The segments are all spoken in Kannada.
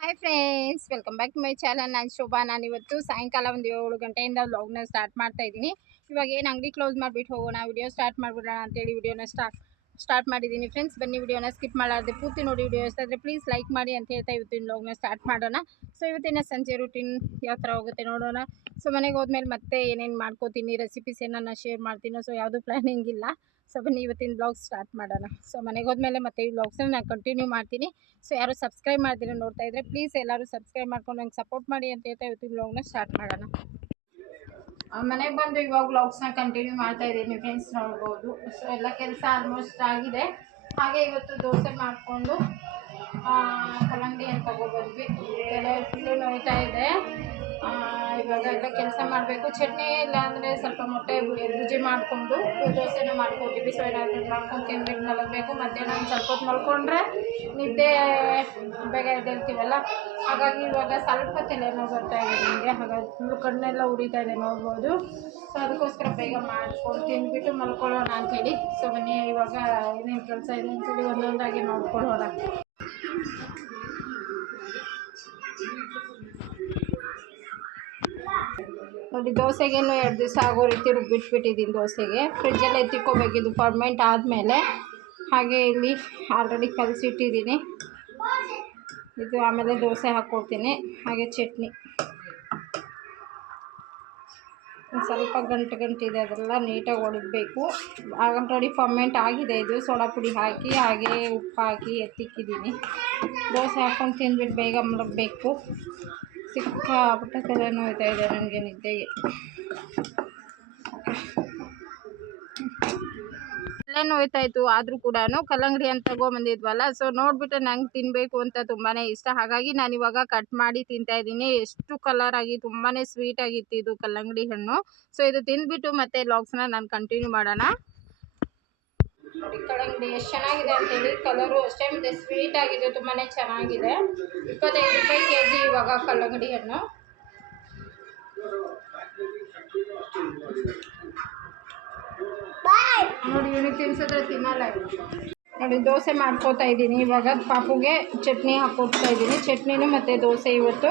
Hi friends, welcome back to my channel. ನಾನು ಶೋಭಾ. ನಾನು ಇವತ್ತು ಸಾಯಂಕಾಲ ಒಂದು 7 ಗಂಟೆಯಿಂದ ವ್ಲಾಗ್ನ ಸ್ಟಾರ್ಟ್ ಮಾಡ್ತಾ ಇದ್ದೀನಿ. ಇವಾಗ ಏನು ಅಂಗಡಿ ಕ್ಲೋಸ್ ಮಾಡಿಬಿಟ್ಟು ಹೋಗೋಣ, ವಿಡಿಯೋ ಸ್ಟಾರ್ಟ್ ಮಾಡಿಬಿಡೋಣ ಅಂತೇಳಿ ವಿಡಿಯೋನ ಸ್ಟಾರ್ಟ್ ಮಾಡಿದ್ದೀನಿ ಫ್ರೆಂಡ್ಸ್. ಬನ್ನಿ ವಿಡಿಯೋನ ಸ್ಕಿಪ್ ಮಾಡಾರ್ದೆ ಪೂರ್ತಿ ನೋಡಿ. ವಿಡಿಯೋ ಇಷ್ಟ ಆದರೆ ಪ್ಲೀಸ್ ಲೈಕ್ ಮಾಡಿ ಅಂತ ಹೇಳ್ತಾ ಇವತ್ತಿನ ವ್ಲಾಗ್ನ ಸ್ಟಾರ್ಟ್ ಮಾಡೋಣ. ಸೊ ಇವತ್ತಿನ ಸಂಜೆ ರೂಟೀನ್ ಯಾವ ಥರ ಹೋಗುತ್ತೆ ನೋಡೋಣ. ಸೊ ಮನೆಗೆ ಹೋದ್ಮೇಲೆ ಮತ್ತೆ ಏನೇನು ಮಾಡ್ಕೋತೀನಿ, ರೆಸಿಪೀಸ್ ಏನನ್ನ ಶೇರ್ ಮಾಡ್ತೀನೋ, ಸೊ ಯಾವುದು ಪ್ಲ್ಯಾನಿಂಗ್ ಇಲ್ಲ. ಸೊ ಬನ್ನಿ ಇವತ್ತಿನ ಬ್ಲಾಗ್ ಸ್ಟಾರ್ಟ್ ಮಾಡೋಣ. ಸೊ ಮನೆಗೆ ಹೋದ್ಮೇಲೆ ಮತ್ತೆ ಈ ಬ್ಲಾಗ್ಸ್ನ ನಾನು ಕಂಟಿನ್ಯೂ ಮಾಡ್ತೀನಿ. ಸೊ ಯಾರು ಸಬ್ಸ್ಕ್ರೈಬ್ ಮಾಡ್ತೀರ ನೋಡ್ತಾ ಇದ್ರೆ ಪ್ಲೀಸ್ ಎಲ್ಲರೂ ಸಬ್ಸ್ಕ್ರೈಬ್ ಮಾಡ್ಕೊಂಡು ನಂಗೆ ಸಪೋರ್ಟ್ ಮಾಡಿ ಅಂತ ಹೇಳ್ತಾ ಇವತ್ತಿನ ಬ್ಲಾಗ್ನ ಸ್ಟಾರ್ಟ್ ಮಾಡೋಣ. ಮನೆಗೆ ಬಂದು ಇವಾಗ ಬ್ಲಾಗ್ಸ್ನ ಕಂಟಿನ್ಯೂ ಮಾಡ್ತಾ ಇದ್ದೀನಿ ಫ್ರೆಂಡ್ಸ್, ನೋಡ್ಬೋದು. ಸೊ ಎಲ್ಲ ಕೆಲಸ ಆಲ್ಮೋಸ್ಟ್ ಆಗಿದೆ. ಹಾಗೆ ಇವತ್ತು ದೋಸೆ ಮಾಡಿಕೊಂಡು ಕಲ್ಲಂಗಡಿ ಅಂತ ತಗೊಬಂದ್ವಿ. ಎಲ್ಲ ಫುಲ್ಲು ನೋಯ್ತಾ ಇದೆ. ಇವಾಗ ಎಲ್ಲ ಕೆಲಸ ಮಾಡಬೇಕು. ಚಟ್ನಿ ಇಲ್ಲ ಅಂದರೆ ಸ್ವಲ್ಪ ಮೊಟ್ಟೆ ಬುಜ್ಜಿ ಮಾಡಿಕೊಂಡು ದೋಸೆನೂ ಮಾಡ್ಕೊತೀವಿ. ಸೊ ಏನಾದರೂ ಮಾಡ್ಕೊಂಡು ತಿನ್ಬಿಟ್ಟು ಮಲಗಬೇಕು. ಮಧ್ಯಾಹ್ನ ಸ್ವಲ್ಪ ಹೊತ್ತು ಮಲ್ಕೊಂಡ್ರೆ ನಿದ್ದೆ ಬೇಗ ಎದ್ದೇಳ್ತೀವಲ್ಲ, ಹಾಗಾಗಿ ಇವಾಗ ಸ್ವಲ್ಪ ತಲೆನೋವು ಬರ್ತಾ ಇದೆ ನನಗೆ. ಹಾಗಾಗಿ ಫುಲ್ಲು ಕಣ್ಣೆಲ್ಲ ಉರಿತಾ ಇದೆ, ನೋಡ್ಬೋದು. ಸೊ ಅದಕ್ಕೋಸ್ಕರ ಬೇಗ ಮಾಡ್ಕೊಂಡು ತಿಂದ್ಬಿಟ್ಟು ಮಲ್ಕೊಳ್ಳೋಣ ಅಂಥೇಳಿ. ಸೊ ಬನ್ನಿ ಇವಾಗ ಏನೇನು ಕೆಲಸ ಇದೆ ಅಂಥೇಳಿ ಒಂದೊಂದಾಗಿ ನೋಡ್ಕೊಳ್ಳೋಣ. ನೋಡಿ, ದೋಸೆಗೇನು 2 ದಿವಸ ಆಗೋ ರೀತಿ ರುಬ್ಬಿಟ್ಬಿಟ್ಟಿದ್ದೀನಿ. ದೋಸೆಗೆ ಫ್ರಿಜ್ಜಲ್ಲಿ ಎತ್ತಿಕ್ಕೋಬೇಕಿದ್ದು ಫರ್ಮೆಂಟ್ ಆದಮೇಲೆ. ಹಾಗೆ ಇಲ್ಲಿ ಆಲ್ರೆಡಿ ಕಲಸಿಟ್ಟಿದ್ದೀನಿ. ಇದು ಆಮೇಲೆ ದೋಸೆ ಹಾಕ್ಕೊಡ್ತೀನಿ. ಹಾಗೆ ಚಟ್ನಿ ಸ್ವಲ್ಪ ಗಂಟಿದೆ, ಅದೆಲ್ಲ ನೀಟಾಗಿ ಹೊಡಿಬೇಕು. ಆಲ್ರೆಡಿ ಫರ್ಮೆಂಟ್ ಆಗಿದೆ. ಇದು ಸೋಡಾ ಪುಡಿ ಹಾಕಿ ಹಾಗೆ ಉಪ್ಪು ಹಾಕಿ ಎತ್ತಿಕ್ಕಿದ್ದೀನಿ. ದೋಸೆ ಹಾಕ್ಕೊಂಡು ತಿಂದ್ಬಿಟ್ಟು ಬೇಗ ಮಲಗಬೇಕು. ಸಿಕ್ಕಾಪಟ್ಟೆ ತಲೆ ನೋಯ್ತಾ ಇದೆ ನನಗೆ ನಿದ್ದೆಗೆ. ತಲೆ ನೋಯ್ತಾಯಿತ್ತು ಆದರೂ ಕೂಡ ಕಲ್ಲಂಗಡಿ ಅಂತ ತಗೊಬಂದಿದ್ವಲ್ಲ, ಸೊ ನೋಡಿಬಿಟ್ಟು ನಂಗೆ ತಿನ್ನಬೇಕು ಅಂತ ತುಂಬಾ ಇಷ್ಟ. ಹಾಗಾಗಿ ನಾನು ಇವಾಗ ಕಟ್ ಮಾಡಿ ತಿಂತಾಯಿದ್ದೀನಿ. ಎಷ್ಟು ಕಲರ್ ಆಗಿ ತುಂಬಾ ಸ್ವೀಟ್ ಆಗಿತ್ತು ಇದು ಕಲ್ಲಂಗಡಿ ಹಣ್ಣು. ಸೊ ಇದು ತಿಂದ್ಬಿಟ್ಟು ಮತ್ತೆ ವ್ಲಾಗ್ಸ್ನ ನಾನು ಕಂಟಿನ್ಯೂ ಮಾಡೋಣ. ನೋಡಿ ಕಲ್ಲಂಗಡಿ ಎಷ್ಟು ಚೆನ್ನಾಗಿದೆ ಅಂತೇಳಿ. ಕಲರು ಅಷ್ಟೇ, ಮತ್ತು ಸ್ವೀಟ್ ಆಗಿದೆ, ತುಂಬಾ ಚೆನ್ನಾಗಿದೆ. 25 ರೂಪಾಯಿ kg ಇವಾಗ ಕಲ್ಲಂಗಡಿ ಹಣ್ಣು. ನೋಡಿ ಇವನಿಗೆ ತಿನ್ಸಿದ್ರೆ ತಿನ್ನಲ್ಲ. ನೋಡಿ ದೋಸೆ ಮಾಡ್ಕೋತಾ ಇದ್ದೀನಿ. ಇವಾಗ ಪಾಪುಗೆ ಚಟ್ನಿ ಹಾಕ್ಕೊಡ್ತಾ ಇದ್ದೀನಿ. ಚಟ್ನಿನೂ ಮತ್ತು ದೋಸೆ ಇವತ್ತು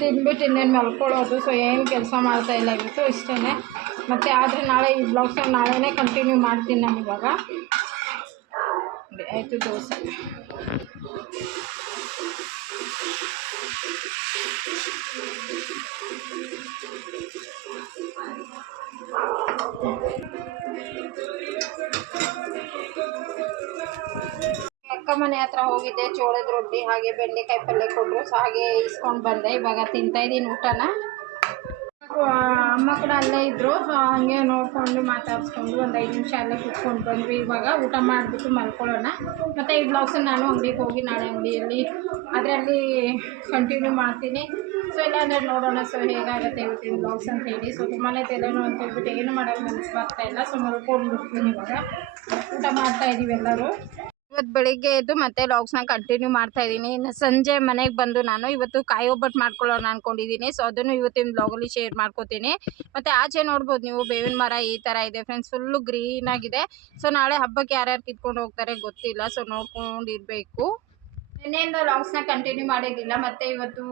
ತಿಂದ್ಬಿಟ್ಟು ಇನ್ನೇನು ಮಲ್ಕೊಳ್ಳೋದು. ಸೊ ಏನು ಕೆಲಸ ಮಾಡ್ತಾಯಿಲ್ಲ ಇವತ್ತು, ಇಷ್ಟೇ. ಮತ್ತು ಆದರೆ ನಾಳೆ ಈ ಬ್ಲಾಗ್ಸ್ನ ನಾಳೆನೇ ಕಂಟಿನ್ಯೂ ಮಾಡ್ತೀನಿ ನಾನು. ಇವಾಗ ಆಯಿತು ದೋಸೆ. ಅಕ್ಕ ಮನೆ ಹತ್ರ ಹೋಗಿದ್ದೆ, ಜೋಳದ ರೊಟ್ಟಿ ಹಾಗೆ ಬೆಂಡೆಕಾಯಿ ಪಲ್ಯ ಕೊಟ್ಟರು. ಸೊ ಹಾಗೆ ಇಸ್ಕೊಂಡು ಬಂದೆ. ಇವಾಗ ತಿಂತಾಯಿದ್ದೀನಿ ಊಟನ. ಅಮ್ಮ ಕೂಡ ಅಲ್ಲೇ ಇದ್ದರು. ಸೊ ಹಾಗೆ ನೋಡಿಕೊಂಡು ಮಾತಾಡಿಸ್ಕೊಂಡು ಒಂದು 5 ನಿಮಿಷ ಅಲ್ಲೇ ಕುತ್ಕೊಂಡು ಬಂದ್ವಿ. ಇವಾಗ ಊಟ ಮಾಡಿಬಿಟ್ಟು ಮಲ್ಕೊಳ್ಳೋಣ. ಮತ್ತು ಈ ಬ್ಲಾಗ್ಸನ್ನು ನಾನು ಅಂಗಡಿಗೆ ಹೋಗಿ ನಾಳೆ ಅಂಗಡಿಯಲ್ಲಿ ಅದರಲ್ಲಿ ಕಂಟಿನ್ಯೂ ಮಾಡ್ತೀನಿ. ಸೊ ಇಲ್ಲಾಂದರೆ ನೋಡೋಣ ಸೊ ಹೇಗಾಗುತ್ತೆ ಇವತ್ತಿನ ಬ್ಲಾಗ್ಸ್ ಅಂತ ಹೇಳಿ. ಸೊ ತುಂಬಾ ತಲೆನೋವು ಅಂತ ಹೇಳ್ಬಿಟ್ಟು ಏನು ಮಾಡೋದು ಮನಸ್ಸು ಬರ್ತಾಯಿಲ್ಲ. ಸೊ ಮಲ್ಕೊಂಡು ಬಿಡ್ತೀನಿ. ಇವಾಗ ಊಟ ಮಾಡ್ತಾಯಿದ್ದೀವಿ ಎಲ್ಲರೂ. ಇವತ್ತು ಬೆಳಿಗ್ಗೆ ಎದ್ದು ಮತ್ತೆ ವ್ಲಾಗ್ಸ್ನ ಕಂಟಿನ್ಯೂ ಮಾಡ್ತಾ ಇದ್ದೀನಿ. ಇನ್ನು ಸಂಜೆ ಮನೆಗೆ ಬಂದು ನಾನು ಇವತ್ತು ಕಾಯಿ ಒಬ್ಬಟ್ಟು ಮಾಡ್ಕೊಳ್ಳೋಣ ಅಂದ್ಕೊಂಡಿದ್ದೀನಿ. ಸೊ ಅದನ್ನು ಇವತ್ತಿನ ಬ್ಲಾಗಲ್ಲಿ ಶೇರ್ ಮಾಡ್ಕೋತೀನಿ. ಮತ್ತು ಆಚೆ ನೋಡ್ಬೋದು ನೀವು, ಬೇವಿನ ಮರ ಈ ಥರ ಇದೆ ಫ್ರೆಂಡ್ಸ್, ಫುಲ್ಲು ಗ್ರೀನ್ ಆಗಿದೆ. ಸೊ ನಾಳೆ ಹಬ್ಬಕ್ಕೆ ಯಾರ್ಯಾರು ಕಿತ್ಕೊಂಡು ಹೋಗ್ತಾರೆ ಗೊತ್ತಿಲ್ಲ. ಸೊ ನೋಡ್ಕೊಂಡಿರಬೇಕು. ನಿನ್ನೆಯಿಂದ ವ್ಲಾಗ್ಸ್ನ ಕಂಟಿನ್ಯೂ ಮಾಡಿರಲಿಲ್ಲ. ಮತ್ತು ಇವತ್ತು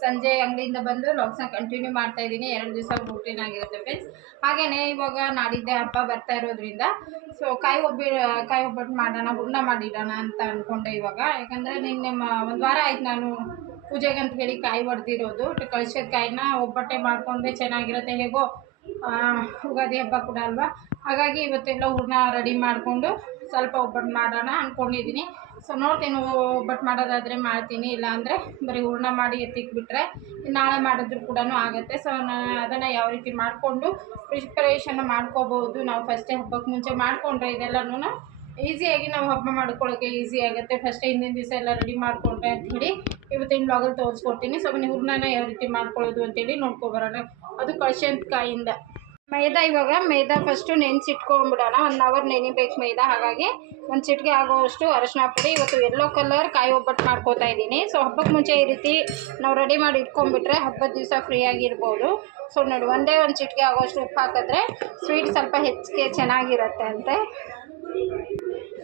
ಸಂಜೆ ಅಂಗಡಿಯಿಂದ ಬಂದು ವ್ಲಾಗ್ಸ್ನ ಕಂಟಿನ್ಯೂ ಮಾಡ್ತಾ ಇದ್ದೀನಿ. 2 ದಿವಸ ರೂಟೀನ್ ಆಗಿರುತ್ತೆ ಫ್ರೆಂಡ್ಸ್. ಹಾಗೆಯೇ ಇವಾಗ ನಾಡಿದ್ದೆ ಹಬ್ಬ ಬರ್ತಾ ಇರೋದ್ರಿಂದ ಸೊ ಕಾಯಿ ಒಬ್ಬಟ್ಟು ಮಾಡೋಣ, ಹೂರ್ಣ ಮಾಡಿಡೋಣ ಅಂತ ಅಂದ್ಕೊಂಡೆ ಇವಾಗ. ಯಾಕಂದರೆ ನಿನ್ನೆ 1 ವಾರ ಆಯ್ತು ನಾನು ಪೂಜೆಗೆ ಅಂತ ಹೇಳಿ ಕಾಯಿ ಹೊಡೆದಿರೋದು. ಕಳಿಸಿದ ಕಾಯಿನ ಒಬ್ಬಟ್ಟೆ ಮಾಡಿಕೊಂಡ್ರೆ ಚೆನ್ನಾಗಿರುತ್ತೆ. ಹೇಗೋ ಯುಗಾದಿ ಹಬ್ಬ ಕೂಡ ಅಲ್ವಾ. ಹಾಗಾಗಿ ಇವತ್ತೆಲ್ಲ ಹೂರ್ಣ ರೆಡಿ ಮಾಡಿಕೊಂಡು ಸ್ವಲ್ಪ ಒಬ್ಬಟ್ಟು ಮಾಡೋಣ ಅಂದ್ಕೊಂಡಿದ್ದೀನಿ. ಸೊ ನೋಡ್ತೀನಿ, ಒಬ್ಬಟ್ಟು ಮಾಡೋದಾದರೆ ಮಾಡ್ತೀನಿ, ಇಲ್ಲಾಂದರೆ ಬರೀ ಹೂರ್ಣ ಮಾಡಿ ಎತ್ತಿಕ್ಬಿಟ್ರೆ ನಾಳೆ ಮಾಡಿದ್ರು ಕೂಡ ಆಗುತ್ತೆ. ಸೊ ಅದನ್ನು ಯಾವ ರೀತಿ ಮಾಡಿಕೊಂಡು ಪ್ರಿಪ್ರೇಷನ್ ಮಾಡ್ಕೋಬೋದು. ನಾವು ಫಸ್ಟೇ ಹಬ್ಬಕ್ಕೆ ಮುಂಚೆ ಮಾಡಿಕೊಂಡ್ರೆ ಇದೆಲ್ಲನೂ ಈಸಿಯಾಗಿ ನಾವು ಹಬ್ಬ ಮಾಡ್ಕೊಳ್ಳೋಕ್ಕೆ ಈಸಿ ಆಗುತ್ತೆ. ಫಸ್ಟೇ ಹಿಂದಿನ ದಿವಸ ಎಲ್ಲ ರೆಡಿ ಮಾಡಿಕೊಂಡ್ರೆ ಅಂಥೇಳಿ ಇವತ್ತಿನ ಬ್ಲಾಗಲ್ಲಿ ತೋರಿಸ್ಕೊಡ್ತೀನಿ. ಸೊ ಹೂರ್ಣನ ಯಾವ ರೀತಿ ಮಾಡ್ಕೊಳ್ಳೋದು ಅಂತೇಳಿ ನೋಡ್ಕೊಬರೋಣ. ಅದು ಕಳಶಕಾಯಿಂದ ಮೈದಾ ಫಸ್ಟು ನೆನೆಸಿಟ್ಕೊಂಡ್ಬಿಡೋಣ. 1 ಅವರ್ ನೆನಿಬೇಕು ಮೈದಾ. ಹಾಗಾಗಿ 1 ಚಿಟಿಕೆ ಆಗೋವಷ್ಟು ಅರಶಿನ ಪುಡಿ. ಇವತ್ತು ಯೆಲ್ಲೋ ಕಲರ್ ಕಾಯಿ ಒಬ್ಬಟ್ಟು ಮಾಡ್ಕೋತಾ ಇದ್ದೀನಿ. ಸೊ ಹಬ್ಬಕ್ಕೆ ಮುಂಚೆ ಈ ರೀತಿ ನಾವು ರೆಡಿ ಮಾಡಿ ಇಟ್ಕೊಂಡ್ಬಿಟ್ರೆ ಹಬ್ಬದ ದಿವಸ ಫ್ರೀಯಾಗಿರ್ಬೋದು. ಸೊ ನೋಡಿ, 1 ಚಿಟಿಕೆ ಆಗೋಷ್ಟು ಉಪ್ಪು ಹಾಕಿದ್ರೆ ಸ್ವೀಟ್ ಸ್ವಲ್ಪ ಹೆಚ್ಚಿಗೆ ಚೆನ್ನಾಗಿರುತ್ತೆ ಅಂತೆ.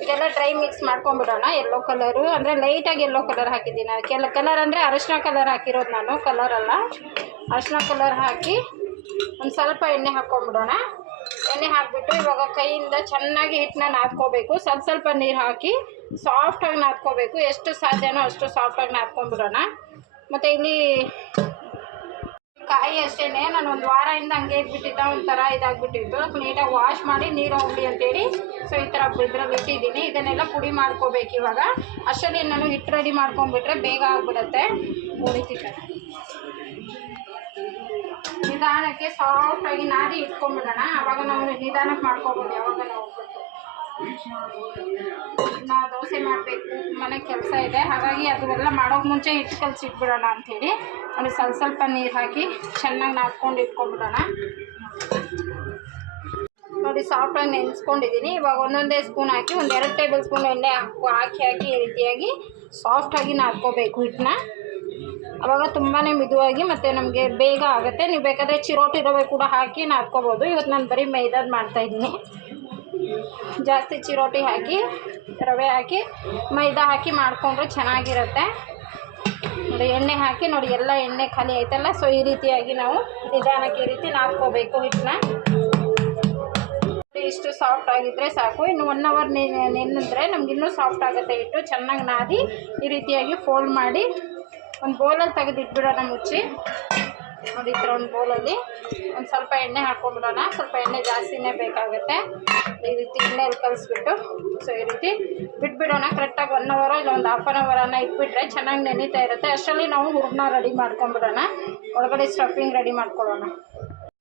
ಇದೆಲ್ಲ ಡ್ರೈ ಮಿಕ್ಸ್ ಮಾಡ್ಕೊಂಡ್ಬಿಡೋಣ. ಯೆಲ್ಲೋ ಕಲರು ಅಂದರೆ ಲೈಟಾಗಿ ಯೆಲ್ಲೋ ಕಲರ್ ಹಾಕಿದ್ದೀನಿ. ಅದಕ್ಕೆಲ್ಲ ಕಲರ್ ಅಂದರೆ ಅರಶಿನ ಕಲರ್ ಹಾಕಿರೋದು ನಾನು, ಕಲರಲ್ಲ ಅರಶಿನ ಕಲರ್ ಹಾಕಿ ಒಂದು ಸ್ವಲ್ಪ ಎಣ್ಣೆ ಹಾಕ್ಕೊಂಬಿಡೋಣ. ಎಣ್ಣೆ ಹಾಕಿಬಿಟ್ಟು ಇವಾಗ ಕೈಯಿಂದ ಚೆನ್ನಾಗಿ ಹಿಟ್ಟನ್ನ ನಾದ್ಕೋಬೇಕು. ಸ್ವಲ್ಪ ನೀರು ಹಾಕಿ ಸಾಫ್ಟಾಗಿ ನಾದ್ಕೋಬೇಕು. ಎಷ್ಟು ಸಾಧ್ಯನೋ ಅಷ್ಟು ಸಾಫ್ಟಾಗಿ ನಾದ್ಕೊಂಡ್ಬಿಡೋಣ. ಮತ್ತು ಇಲ್ಲಿ ಕಾಯಿ ಅಷ್ಟೇ ನಾನು ಒಂದು ವಾರದಿಂದ ಹಂಗೆ ಇಟ್ಬಿಟ್ಟಿದ್ದ, ಒಂಥರ ಇದಾಗಿಬಿಟ್ಟಿತ್ತು. ನೀಟಾಗಿ ವಾಶ್ ಮಾಡಿ ನೀರು ಹೋಗಲಿ ಅಂತೇಳಿ ಸೊ ಈ ಥರ ಇದ್ರಲ್ಲಿ ಇಟ್ಟಿದ್ದೀನಿ. ಇದನ್ನೆಲ್ಲ ಪುಡಿ ಮಾಡ್ಕೋಬೇಕು ಇವಾಗ. ಅಷ್ಟರಲ್ಲಿ ನಾನು ಹಿಟ್ಟು ರೆಡಿ ಮಾಡ್ಕೊಂಡ್ಬಿಟ್ರೆ ಬೇಗ ಆಗಿಬಿಡುತ್ತೆ. ಉಳಿತಿದ್ದೆ ನಿಧಾನಕ್ಕೆ ಸಾಫ್ಟಾಗಿ ನಾದಿ ಇಟ್ಕೊಂಡ್ಬಿಡೋಣ. ಆವಾಗ ನಾವು ನಿಧಾನಕ್ಕೆ ಮಾಡ್ಕೊಬೋದು. ಯಾವಾಗ ನಾವು ದೋಸೆ ಮಾಡಬೇಕು, ಮನೆ ಕೆಲಸ ಇದೆ, ಹಾಗಾಗಿ ಅದೆಲ್ಲ ಮಾಡೋಕೆ ಮುಂಚೆ ಹಿಟ್ಟು ಕಲಸಿಟ್ಬಿಡೋಣ ಅಂಥೇಳಿ ನೋಡಿ ಸ್ವಲ್ಪ ನೀರು ಹಾಕಿ ಚೆನ್ನಾಗಿ ನಾದ್ಕೊಂಡು ಇಟ್ಕೊಂಡ್ಬಿಡೋಣ. ನೋಡಿ ಸಾಫ್ಟಾಗಿ ನೆನೆಸ್ಕೊಂಡಿದ್ದೀನಿ. ಇವಾಗ ಒಂದೊಂದೇ ಸ್ಪೂನ್ ಹಾಕಿ 1-2 ಟೇಬಲ್ ಸ್ಪೂನ್ ಎಣ್ಣೆ ಹಾಕಿ ಈ ರೀತಿಯಾಗಿ ಸಾಫ್ಟಾಗಿ ನಾದ್ಕೋಬೇಕು ಹಿಟ್ಟನ್ನ. ಆವಾಗ ತುಂಬಾ ಮಿದುವಾಗಿ ಮತ್ತು ನಮಗೆ ಬೇಗ ಆಗುತ್ತೆ. ನೀವು ಬೇಕಾದರೆ ಚಿರೋಟಿ ರವೆ ಕೂಡ ಹಾಕಿ ನಾದ್ಕೋಬೋದು. ಇವತ್ತು ನಾನು ಬರೀ ಮೈದಾದು ಮಾಡ್ತಾಯಿದ್ದೀನಿ. ಜಾಸ್ತಿ ಚಿರೋಟಿ ಹಾಕಿ ರವೆ ಹಾಕಿ ಮೈದಾ ಹಾಕಿ ಮಾಡಿಕೊಂಡ್ರೆ ಚೆನ್ನಾಗಿರುತ್ತೆ. ನೋಡಿ ಎಣ್ಣೆ ಹಾಕಿ ನೋಡಿ ಎಲ್ಲ ಎಣ್ಣೆ ಖಾಲಿ ಆಯ್ತಲ್ಲ. ಸೊ ಈ ರೀತಿಯಾಗಿ ನಾವು ನಿಧಾನಕ್ಕೆ ಈ ರೀತಿ ನಾದ್ಕೋಬೇಕು ಹಿಟ್ಟನ್ನ. ಇಷ್ಟು ಸಾಫ್ಟ್ ಆಗಿದ್ದರೆ ಸಾಕು. ಇನ್ನು 1 ಅವರ್ ನೆನೆದ್ರೆ ನಮ್ಗೆ ಇನ್ನೂ ಸಾಫ್ಟ್ ಆಗುತ್ತೆ ಹಿಟ್ಟು. ಚೆನ್ನಾಗಿ ನಾದಿ ಈ ರೀತಿಯಾಗಿ ಫೋಲ್ಡ್ ಮಾಡಿ ಒಂದು ಬೌಲಲ್ಲಿ ತೆಗೆದಿಟ್ಬಿಡೋಣ ಮುಚ್ಚಿ. ನೋಡಿ ಈ ಥರ ಒಂದು ಬೌಲಲ್ಲಿ ಒಂದು ಸ್ವಲ್ಪ ಎಣ್ಣೆ ಹಾಕ್ಕೊಂಡ್ಬಿಡೋಣ. ಸ್ವಲ್ಪ ಎಣ್ಣೆ ಜಾಸ್ತಿನೇ ಬೇಕಾಗುತ್ತೆ. ಈ ರೀತಿ ಎಣ್ಣೆಯಲ್ಲಿ ಕಲಿಸ್ಬಿಟ್ಟು ಸೊ ಈ ರೀತಿ ಬಿಟ್ಬಿಡೋಣ. ಕರೆಕ್ಟಾಗಿ 1 ಅವರ್ ಇಲ್ಲ ಒಂದು ಹಾಫ್ ಆನ್ ಅವರನ್ನು ಇಟ್ಬಿಟ್ರೆ ಚೆನ್ನಾಗಿ ನೆನೀತಾ ಇರುತ್ತೆ. ಅಷ್ಟರಲ್ಲಿ ನಾವು ಹುರ್ನ ರೆಡಿ ಮಾಡ್ಕೊಂಡ್ಬಿಡೋಣ. ಒಳಗಡೆ ಸ್ಟಫಿಂಗ್ ರೆಡಿ ಮಾಡ್ಕೊಳ್ಳೋಣ.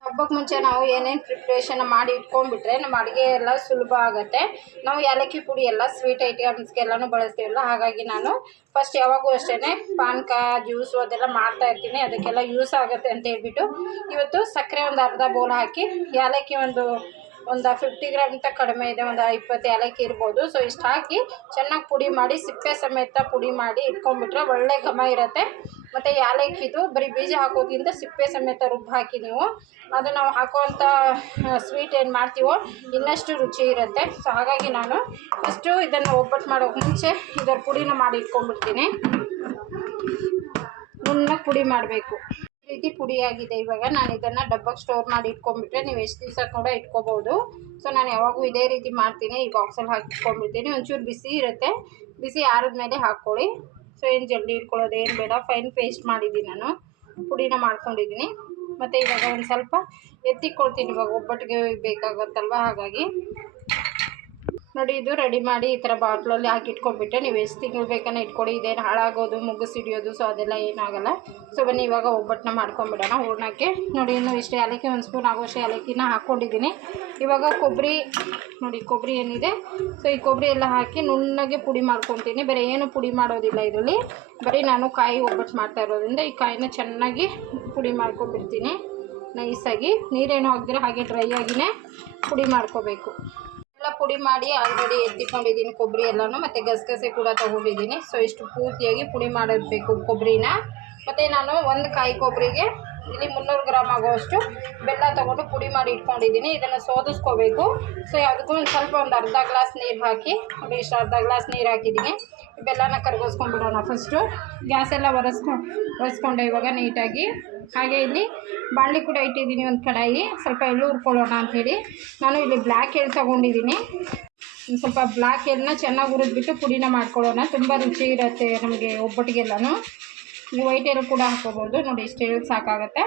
ಹಬ್ಬಕ್ಕೆ ಮುಂಚೆ ನಾವು ಏನೇನು ಪ್ರಿಪ್ರೇಷನ್ ಮಾಡಿ ಇಟ್ಕೊಂಡ್ಬಿಟ್ರೆ ನಮ್ಮ ಅಡುಗೆ ಎಲ್ಲ ಸುಲಭ ಆಗುತ್ತೆ. ನಾವು ಏಲಕ್ಕಿ ಪುಡಿ ಎಲ್ಲ ಸ್ವೀಟ್ ಐಟಮ್ಸ್ಗೆಲ್ಲನೂ ಬಳಸ್ತೀವಲ್ಲ, ಹಾಗಾಗಿ ನಾನು ಫಸ್ಟ್ ಯಾವಾಗೂ ಅಷ್ಟೇ ಪಾನಕ ಜ್ಯೂಸು ಅದೆಲ್ಲ ಮಾಡ್ತಾಯಿರ್ತೀನಿ. ಅದಕ್ಕೆಲ್ಲ ಯೂಸ್ ಆಗುತ್ತೆ ಅಂತ ಹೇಳ್ಬಿಟ್ಟು ಇವತ್ತು ಸಕ್ಕರೆ ಒಂದು ಅರ್ಧ ಬೌಲ್ ಹಾಕಿ, ಏಲಕ್ಕಿ ಒಂದು 50 ಗ್ರಾಮ್ಗಿಂತ ಕಡಿಮೆ ಇದೆ, ಒಂದು 20 ಏಲಕ್ಕಿ ಇರ್ಬೋದು. ಸೊ ಇಷ್ಟು ಹಾಕಿ ಚೆನ್ನಾಗಿ ಪುಡಿ ಮಾಡಿ ಸಿಪ್ಪೆ ಸಮೇತ ಪುಡಿ ಮಾಡಿ ಇಟ್ಕೊಂಡ್ಬಿಟ್ರೆ ಒಳ್ಳೆ ಘಮ ಇರುತ್ತೆ. ಮತ್ತು ಏಲಕ್ಕಿದು ಬರೀ ಬೀಜ ಹಾಕೋದ್ರಿಂದ ಸಿಪ್ಪೆ ಸಮೇತ ರುಬ್ಬಿ ಹಾಕಿ ನೀವು ಅದು ನಾವು ಹಾಕೋವಂಥ ಸ್ವೀಟ್ ಏನು ಮಾಡ್ತೀವೋ ಇನ್ನಷ್ಟು ರುಚಿ ಇರುತ್ತೆ. ಸೊ ಹಾಗಾಗಿ ನಾನು ಫಸ್ಟು ಇದನ್ನು ಒಬ್ಬಟ್ಟು ಮಾಡೋಕ್ಕೆ ಮುಂಚೆ ಇದರ ಪುಡಿನ ಮಾಡಿ ಇಟ್ಕೊಂಡ್ಬಿಡ್ತೀನಿ. ನುಣ್ಣಗೆ ಪುಡಿ ಮಾಡಬೇಕು. ಈ ರೀತಿ ಪುಡಿಯಾಗಿದೆ. ಇವಾಗ ನಾನು ಇದನ್ನು ಡಬ್ಬಕ್ಕೆ ಸ್ಟೋರ್ ಮಾಡಿ ಇಟ್ಕೊಂಡ್ಬಿಟ್ರೆ ನೀವು ಎಷ್ಟು ದಿವಸ ಕೂಡ ಇಟ್ಕೋಬೋದು. ಸೊ ನಾನು ಯಾವಾಗೂ ಇದೇ ರೀತಿ ಮಾಡ್ತೀನಿ. ಈ ಬಾಕ್ಸಲ್ಲಿ ಹಾಕಿ ಇಟ್ಕೊಂಡ್ಬಿಡ್ತೀನಿ. ಒಂಚೂರು ಬಿಸಿ ಇರುತ್ತೆ, ಬಿಸಿ ಆರಿದ್ಮೇಲೆ ಹಾಕ್ಕೊಳ್ಳಿ. ಸೊ ಏನು ಜಲ್ದಿ ಇಟ್ಕೊಳ್ಳೋದು ಏನು ಬೇಡ. ಫೈನ್ ಪೇಸ್ಟ್ ಮಾಡಿದ್ದೀನಿ, ನಾನು ಪುಡಿನ ಮಾಡ್ಕೊಂಡಿದ್ದೀನಿ. ಮತ್ತು ಇವಾಗ ಒಂದು ಸ್ವಲ್ಪ ಎತ್ತಿಕೊಳ್ತೀನಿ. ಇವಾಗ ಒಬ್ಬಟ್ಟಿಗೆ ಬೇಕಾಗುತ್ತಲ್ವ, ಹಾಗಾಗಿ ನೋಡಿ ಇದು ರೆಡಿ ಮಾಡಿ ಈ ಥರ ಬಾಟ್ಲಲ್ಲಿ ಹಾಕಿ ಇಟ್ಕೊಂಡ್ಬಿಟ್ಟೆ ನೀವು ಎಷ್ಟು ತಿಂಗಳು ಬೇಕನ್ನ ಇಟ್ಕೊಳ್ಳಿ. ಇದೇನು ಹಾಳಾಗೋದು ಮುಗಿಸಿಡಿಯೋದು ಸೊ ಅದೆಲ್ಲ ಏನಾಗಲ್ಲ. ಸೊ ಬನ್ನಿ ಇವಾಗ ಒಬ್ಬಟ್ಟನ್ನ ಮಾಡ್ಕೊಂಬಿಡೋಣ ಹೂರ್ಣಕ್ಕೆ. ನೋಡಿ ಇನ್ನೂ ಇಷ್ಟು ಏಲಕ್ಕಿ 1 ಸ್ಪೂನ್ ಆಗೋಷ್ಟು ಏಲಕ್ಕಿನ ಹಾಕ್ಕೊಂಡಿದ್ದೀನಿ. ಇವಾಗ ಕೊಬ್ಬರಿ ನೋಡಿ, ಕೊಬ್ಬರಿ ಏನಿದೆ ಸೊ ಈ ಕೊಬ್ಬರಿ ಎಲ್ಲ ಹಾಕಿ ನುಣ್ಣಗೆ ಪುಡಿ ಮಾಡ್ಕೊತೀನಿ. ಬೇರೆ ಏನು ಪುಡಿ ಮಾಡೋದಿಲ್ಲ ಇದರಲ್ಲಿ, ಬರೀ ನಾನು ಕಾಯಿ ಒಬ್ಬಟ್ಟು ಮಾಡ್ತಾ ಇರೋದ್ರಿಂದ ಈ ಕಾಯಿನ ಚೆನ್ನಾಗಿ ಪುಡಿ ಮಾಡ್ಕೊಂಡ್ಬಿಡ್ತೀನಿ ನೈಸಾಗಿ. ನೀರೇನು ಹಾಕಿದ್ರೆ ಹಾಗೆ ಡ್ರೈ ಆಗಿಯೇ ಪುಡಿ ಮಾಡ್ಕೋಬೇಕು. ಎಲ್ಲ ಪುಡಿ ಮಾಡಿ ಆಲ್ರೆಡಿ ಎತ್ತಿಕೊಂಡಿದ್ದೀನಿ ಕೊಬ್ಬರಿ ಎಲ್ಲನೂ, ಮತ್ತು ಗಸಗಸೆ ಕೂಡ ತೊಗೊಂಡಿದ್ದೀನಿ. ಸೊ ಇಷ್ಟು ಪೂರ್ತಿಯಾಗಿ ಪುಡಿ ಮಾಡಿರಬೇಕು ಕೊಬ್ಬರಿನ. ಮತ್ತು ನಾನು 1 ಕಾಯಿ ಕೊಬ್ಬರಿಗೆ ಇಲ್ಲಿ 300 ಗ್ರಾಮ್ ಆಗೋಷ್ಟು ಬೆಲ್ಲ ತೊಗೊಂಡು ಪುಡಿ ಮಾಡಿ ಇಟ್ಕೊಂಡಿದ್ದೀನಿ. ಇದನ್ನು ಸೋದಿಸ್ಕೋಬೇಕು. ಸೊ ಯಾವುದಕ್ಕೂ ಒಂದು ಅರ್ಧ ಗ್ಲಾಸ್ ನೀರು ಹಾಕಿ ನೋಡಿ, ಇಷ್ಟು ಅರ್ಧ ಗ್ಲಾಸ್ ನೀರು ಹಾಕಿದ್ದೀನಿ. ಬೆಲ್ಲನ ಕರಗಿಸ್ಕೊಂಡ್ಬಿಡೋಣ. ಫಸ್ಟು ಗ್ಯಾಸೆಲ್ಲ ಒರೆಸ್ಕೊಂಡೆ ಇವಾಗ ನೀಟಾಗಿ. ಹಾಗೆ ಇಲ್ಲಿ ಬಾಣಲಿ ಕೂಡ ಇಟ್ಟಿದ್ದೀನಿ, ಒಂದು ಕಡಾಯಿ. ಸ್ವಲ್ಪ ಎಳ್ಳು ಹುರ್ಕೊಳ್ಳೋಣ ಅಂಥೇಳಿ ನಾನು ಇಲ್ಲಿ ಬ್ಲ್ಯಾಕ್ ಎಳ್ಳು ತೊಗೊಂಡಿದ್ದೀನಿ. ಒಂದು ಸ್ವಲ್ಪ ಬ್ಲ್ಯಾಕ್ ಎಳ್ಳನ್ನ ಚೆನ್ನಾಗಿ ಹುರಿದ್ಬಿಟ್ಟು ಪುಡಿನ ಮಾಡ್ಕೊಳ್ಳೋಣ. ತುಂಬ ರುಚಿ ಇರುತ್ತೆ ನಮಗೆ ಒಬ್ಬಟ್ಟಿಗೆಲ್ಲನೂ. ನೀವು ವೈಟ್ ಎಳ್ಳು ಕೂಡ ಹಾಕೋಬೋದು. ನೋಡಿ ಇಷ್ಟು ಎಳ್ಳು ಸಾಕಾಗುತ್ತೆ.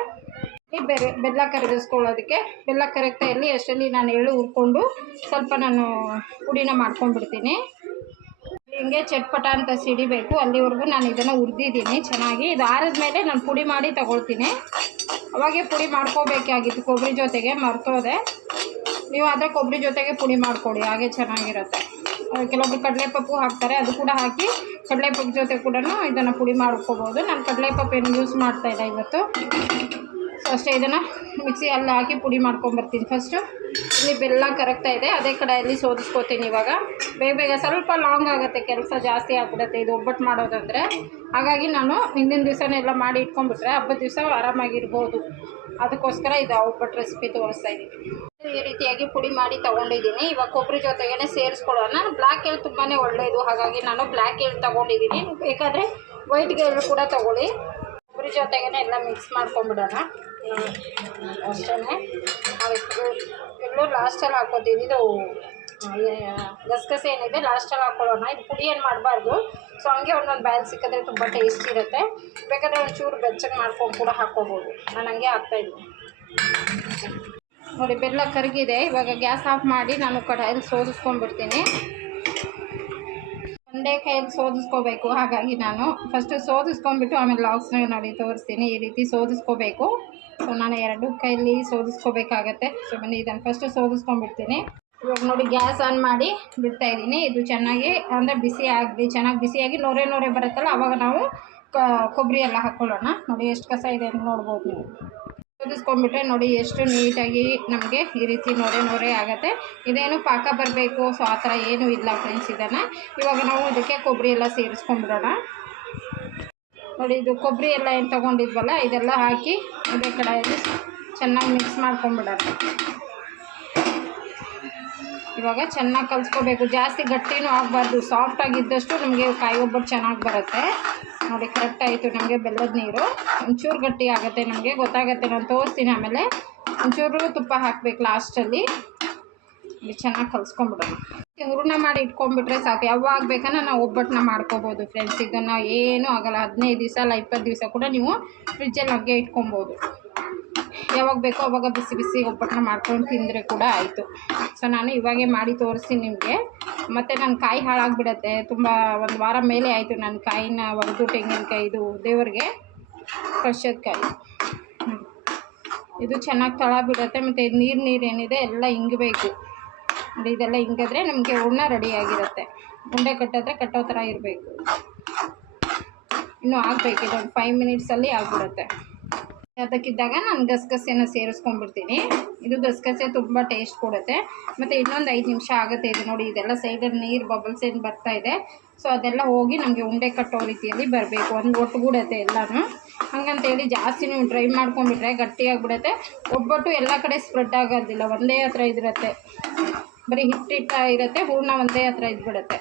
ಈ ಬೆಲ್ಲ ಕರಗಿಸ್ಕೊಳ್ಳೋದಕ್ಕೆ ಬೆಲ್ಲ ಕರಗ್ತಾ ಇರಲಿ ಅಷ್ಟರಲ್ಲಿ ನಾನು ಎಳ್ಳು ಹುರ್ಕೊಂಡು ಸ್ವಲ್ಪ ನಾನು ಪುಡಿನ ಮಾಡ್ಕೊಂಡ್ಬಿಡ್ತೀನಿ. ಹಿಂಗೆ ಚಟ್ಪಟ ಅಂತ ಸಿಡಿಬೇಕು ಅಲ್ಲಿವರೆಗೂ ನಾನು ಇದನ್ನು ಹುರಿದಿದ್ದೀನಿ ಚೆನ್ನಾಗಿ. ಇದು ಆರಿದ್ಮೇಲೆ ನಾನು ಪುಡಿ ಮಾಡಿ ತಗೊಳ್ತೀನಿ. ಅವಾಗೆ ಪುಡಿ ಮಾಡ್ಕೋಬೇಕಾಗಿತ್ತು ಕೊಬ್ಬರಿ ಜೊತೆಗೆ, ಮರ್ತೋದೆ. ನೀವು ಆದರೆ ಕೊಬ್ಬರಿ ಜೊತೆಗೆ ಪುಡಿ ಮಾಡ್ಕೊಳ್ಳಿ, ಹಾಗೆ ಚೆನ್ನಾಗಿರುತ್ತೆ. ಕೆಲವೊಬ್ರು ಕಡಲೆಪಪ್ಪು ಹಾಕ್ತಾರೆ, ಅದು ಕೂಡ ಹಾಕಿ ಕಡಲೆಪಪ್ಪು ಜೊತೆ ಕೂಡ ಇದನ್ನು ಪುಡಿ ಮಾಡ್ಕೋಬೋದು. ನಾನು ಕಡಲೆಪಪ್ಪು ಏನು ಯೂಸ್ ಮಾಡ್ತಾಯಿಲ್ಲ ಇವತ್ತು. ಸೊ ಅಷ್ಟೇ, ಇದನ್ನು ಮಿಕ್ಸಿಯಲ್ಲಿ ಹಾಕಿ ಪುಡಿ ಮಾಡ್ಕೊಂಬರ್ತೀನಿ. ಫಸ್ಟು ಇಲ್ಲಿ ಬೆಲ್ಲ ಕರಗ್ತಾ ಇದೆ, ಅದೇ ಕಡೆಯಲ್ಲಿ ಸೋದಿಸ್ಕೋತೀನಿ. ಇವಾಗ ಬೇಗ ಸ್ವಲ್ಪ ಲಾಂಗ್ ಆಗುತ್ತೆ, ಕೆಲಸ ಜಾಸ್ತಿ ಆಗ್ಬಿಡುತ್ತೆ ಇದು ಒಬ್ಬಟ್ಟು ಮಾಡೋದಂದರೆ. ಹಾಗಾಗಿ ನಾನು ಹಿಂದಿನ ದಿವಸನೇ ಎಲ್ಲ ಮಾಡಿ ಇಟ್ಕೊಂಡ್ಬಿಟ್ರೆ ಹಬ್ಬದ ದಿವಸ ಆರಾಮಾಗಿರ್ಬೋದು. ಅದಕ್ಕೋಸ್ಕರ ಇದು ಒಬ್ಬಟ್ಟು ರೆಸಿಪಿ ತೋರಿಸ್ತಾ ಇದ್ದೀನಿ. ಈ ರೀತಿಯಾಗಿ ಪುಡಿ ಮಾಡಿ ತೊಗೊಂಡಿದ್ದೀನಿ. ಇವಾಗ ಕೊಬ್ಬರಿ ಜೊತೆಗೇ ಸೇರಿಸ್ಕೊಳ್ಳೋಣ. ಬ್ಲ್ಯಾಕ್ ಎಳ್ಳು ತುಂಬಾ ಒಳ್ಳೆಯದು, ಹಾಗಾಗಿ ನಾನು ಬ್ಲ್ಯಾಕ್ ಎಳ್ಳು ತೊಗೊಂಡಿದ್ದೀನಿ. ಬೇಕಾದರೆ ವೈಟ್ ಎಳ್ಳು ಕೂಡ ತೊಗೊಳ್ಳಿ. ಕೊಬ್ಬರಿ ಜೊತೆಗೇ ಎಲ್ಲ ಮಿಕ್ಸ್ ಮಾಡ್ಕೊಂಬಿಡೋಣ. ಅಷ್ಟೇ, ಎಳ್ಳು ಲಾಸ್ಟಲ್ಲಿ ಹಾಕ್ಕೋತೀವಿ. ಇದು ಗಸಗಸೆ ಏನಿದೆ ಲಾಸ್ಟಲ್ಲಿ ಹಾಕ್ಕೊಳ್ಳೋಣ. ಇದು ಪುಡಿ ಏನು ಮಾಡಬಾರ್ದು. ಸೊ ಹಂಗೆ ಒಂದೊಂದು ಬ್ಯಾಲ್ ಸಿಕ್ಕಿದ್ರೆ ತುಂಬ ಟೇಸ್ಟ್ ಇರುತ್ತೆ. ಬೇಕಾದರೆ ಒಂಚೂರು ಬೆಚ್ಚಗೆ ಮಾಡ್ಕೊಂಡು ಕೂಡ ಹಾಕ್ಕೋಬೋದು. ನಾನು ಹಂಗೆ ಹಾಕ್ತಾಯಿದ್ದೀನಿ ನೋಡಿ. ಬೆಲ್ಲ ಕರಗಿದೆ. ಇವಾಗ ಗ್ಯಾಸ್ ಆಫ್ ಮಾಡಿ ನಾನು ಕಡಾಯಲ್ಲಿ ಸೋದಿಸ್ಕೊಂಡ್ಬಿಡ್ತೀನಿ. ಒಂದೇ ಕೈಯಲ್ಲಿ ಸೋದಿಸ್ಕೋಬೇಕು. ಹಾಗಾಗಿ ನಾನು ಫಸ್ಟು ಸೋದಿಸ್ಕೊಂಡ್ಬಿಟ್ಟು ಆಮೇಲೆ ಲಾಗ್ಸ್ನಾಗ ನೋಡಿ ತೋರಿಸ್ತೀನಿ. ಈ ರೀತಿ ಸೋದಿಸ್ಕೋಬೇಕು. ಸೊ ನಾನು 2 ಕೈಯಲ್ಲಿ ಸೋದಿಸ್ಕೋಬೇಕಾಗತ್ತೆ. ಸೊ ಬನ್ನಿ ಇದನ್ನು ಫಸ್ಟು ಸೋದಿಸ್ಕೊಂಡ್ಬಿಡ್ತೀನಿ. ಇವಾಗ ನೋಡಿ ಗ್ಯಾಸ್ ಆನ್ ಮಾಡಿ ಬಿಡ್ತಾಯಿದ್ದೀನಿ. ಇದು ಚೆನ್ನಾಗಿ ಅಂದರೆ ಬಿಸಿ ಆಗಲಿ, ಚೆನ್ನಾಗಿ ಬಿಸಿಯಾಗಿ ನೊರೆ ಬರುತ್ತಲ್ಲ, ಆವಾಗ ನಾವು ಕೊಬ್ಬರಿ ಎಲ್ಲ ಹಾಕ್ಕೊಳ್ಳೋಣ. ನೋಡಿ ಎಷ್ಟು ಕಸ ಇದೆ ಅಂತ ನೋಡ್ಬೋದು ನೀವು. ಸೋದಿಸ್ಕೊಂಡ್ಬಿಟ್ರೆ ನೋಡಿ ಎಷ್ಟು ನೀಟಾಗಿ ನಮಗೆ ಈ ರೀತಿ ನೊರೆ ಆಗುತ್ತೆ. ಇದೇನು ಪಾಕ ಬರಬೇಕು ಸೊ ಆ ಥರ ಏನೂ ಇಲ್ಲ ಫ್ರೆಂಡ್ಸ್. ಇದನ್ನು ಇವಾಗ ನಾವು ಇದಕ್ಕೆ ಕೊಬ್ಬರಿ ಎಲ್ಲ ಸೇರಿಸ್ಕೊಂಡ್ಬಿಡೋಣ. ನೋಡಿ ಇದು ಕೊಬ್ಬರಿ ಎಲ್ಲ ಏನು ತೊಗೊಂಡಿದ್ವಲ್ಲ ಇದೆಲ್ಲ ಹಾಕಿ ಅದೇ ಕಡೆಯಲ್ಲಿ ಚೆನ್ನಾಗಿ ಮಿಕ್ಸ್ ಮಾಡ್ಕೊಂಬಿಡೋಣ. ಇವಾಗ ಚೆನ್ನಾಗಿ ಕಲಿಸ್ಕೋಬೇಕು. ಜಾಸ್ತಿ ಗಟ್ಟಿನೂ ಆಗಬಾರ್ದು, ಸಾಫ್ಟಾಗಿದ್ದಷ್ಟು ನಮಗೆ ಕಾಯಿ ಒಬ್ಬಟ್ಟು ಚೆನ್ನಾಗಿ ಬರುತ್ತೆ. ನೋಡಿ ಕರೆಕ್ಟ್ ಆಯಿತು. ನಮಗೆ ಬೆಲ್ಲದ ನೀರು ಒಂಚೂರು ಗಟ್ಟಿ ಆಗುತ್ತೆ, ನಮಗೆ ಗೊತ್ತಾಗುತ್ತೆ. ನಾನು ತೋರಿಸ್ತೀನಿ ಆಮೇಲೆ. ಒಂಚೂರು ತುಪ್ಪ ಹಾಕಬೇಕು ಲಾಸ್ಟಲ್ಲಿ. ಚೆನ್ನಾಗಿ ಕಲಿಸ್ಕೊಂಬಿಡೋಣ. ಹೂರಣ ಮಾಡಿ ಇಟ್ಕೊಂಡ್ಬಿಟ್ರೆ ಸಾಕು. ಯಾವಾಗ ಬೇಕನ್ನ ನಾವು ಒಬ್ಬಟ್ಟನ್ನ ಮಾಡ್ಕೋಬೋದು ಫ್ರೆಂಡ್ಸ್. ಇದನ್ನು ಏನೂ ಆಗೋಲ್ಲ. 15 ದಿವಸ ಅಲ್ಲ 20 ದಿವಸ ಕೂಡ ನೀವು ಫ್ರಿಜ್ಜಲ್ಲಿ ಹಾಗೆ ಇಟ್ಕೊಬೋದು. ಯಾವಾಗ ಬೇಕೋ ಅವಾಗ ಬಿಸಿ ಬಿಸಿ ಒಬ್ಬಟ್ಟನ್ನ ಮಾಡ್ಕೊಂಡು ತಿಂದರೆ ಕೂಡ ಆಯಿತು. ಸೊ ನಾನು ಇವಾಗೇ ಮಾಡಿ ತೋರಿಸ್ತೀನಿ ನಿಮಗೆ. ಮತ್ತು ನನ್ನ ಕಾಯಿ ಹಾಳಾಗಿಬಿಡತ್ತೆ. ತುಂಬ 1 ವಾರ ಮೇಲೆ ಆಯಿತು ನಾನು ಕಾಯಿನ ಒಡೆದು ತೆಂಗಿನಕಾಯಿ ಇದು ದೇವರಿಗೆ ಕಳ್ಸೋದ ಕಾಯಿ. ಇದು ಚೆನ್ನಾಗಿ ತಳ ಬಿಡುತ್ತೆ. ಮತ್ತು ನೀರು ಏನಿದೆ ಎಲ್ಲ ಹಿಂಗಬೇಕು. ನೋಡಿ ಇದೆಲ್ಲ ಹಿಂಗಿದ್ರೆ ನಮಗೆ ಹೂರ್ಣ ರೆಡಿಯಾಗಿರುತ್ತೆ. ಉಂಡೆ ಕಟ್ಟೋ ಥರ ಇರಬೇಕು. ಇನ್ನೂ ಆಗಬೇಕು. ಇದೊಂದು 5 ಮಿನಿಟ್ಸಲ್ಲಿ ಆಗಿಬಿಡುತ್ತೆ. ಅದಕ್ಕಿದ್ದಾಗ ನಾನು ಗಸಗಸೆನ ಸೇರಿಸ್ಕೊಂಡ್ಬಿಡ್ತೀನಿ. ಇದು ಗಸಗಸೆ ತುಂಬ ಟೇಸ್ಟ್ ಕೊಡುತ್ತೆ. ಮತ್ತು ಇನ್ನೊಂದು 5 ನಿಮಿಷ ಆಗುತ್ತೆ. ಇದು ನೋಡಿ ಇದೆಲ್ಲ ಸೈಡಲ್ಲಿ ನೀರು ಬಬಲ್ಸ್ ಏನು ಬರ್ತಾಯಿದೆ. ಸೊ ಅದೆಲ್ಲ ಹೋಗಿ ನಮಗೆ ಉಂಡೆ ಕಟ್ಟೋ ರೀತಿಯಲ್ಲಿ ಬರಬೇಕು. ಒಂದು ಒಟ್ಟುಗೂಡುತ್ತೆ ಎಲ್ಲನೂ. ಹಾಗಂತೇಳಿ ಜಾಸ್ತಿ ನೀವು ಡ್ರೈ ಮಾಡ್ಕೊಂಡ್ಬಿಟ್ರೆ ಗಟ್ಟಿಯಾಗಿಬಿಡುತ್ತೆ. ಒಬ್ಬಟ್ಟು ಎಲ್ಲ ಕಡೆ ಸ್ಪ್ರೆಡ್ ಆಗೋದಿಲ್ಲ, ಒಂದೇ ಹತ್ರ ಇದಿರುತ್ತೆ. ಬರೀ ಹಿಟ್ಟಿಟ್ಟ ಇರುತ್ತೆ, ಹೂರ್ಣ ಒಂದೇ ಹತ್ರ ಇದ್ಬಿಡುತ್ತೆ.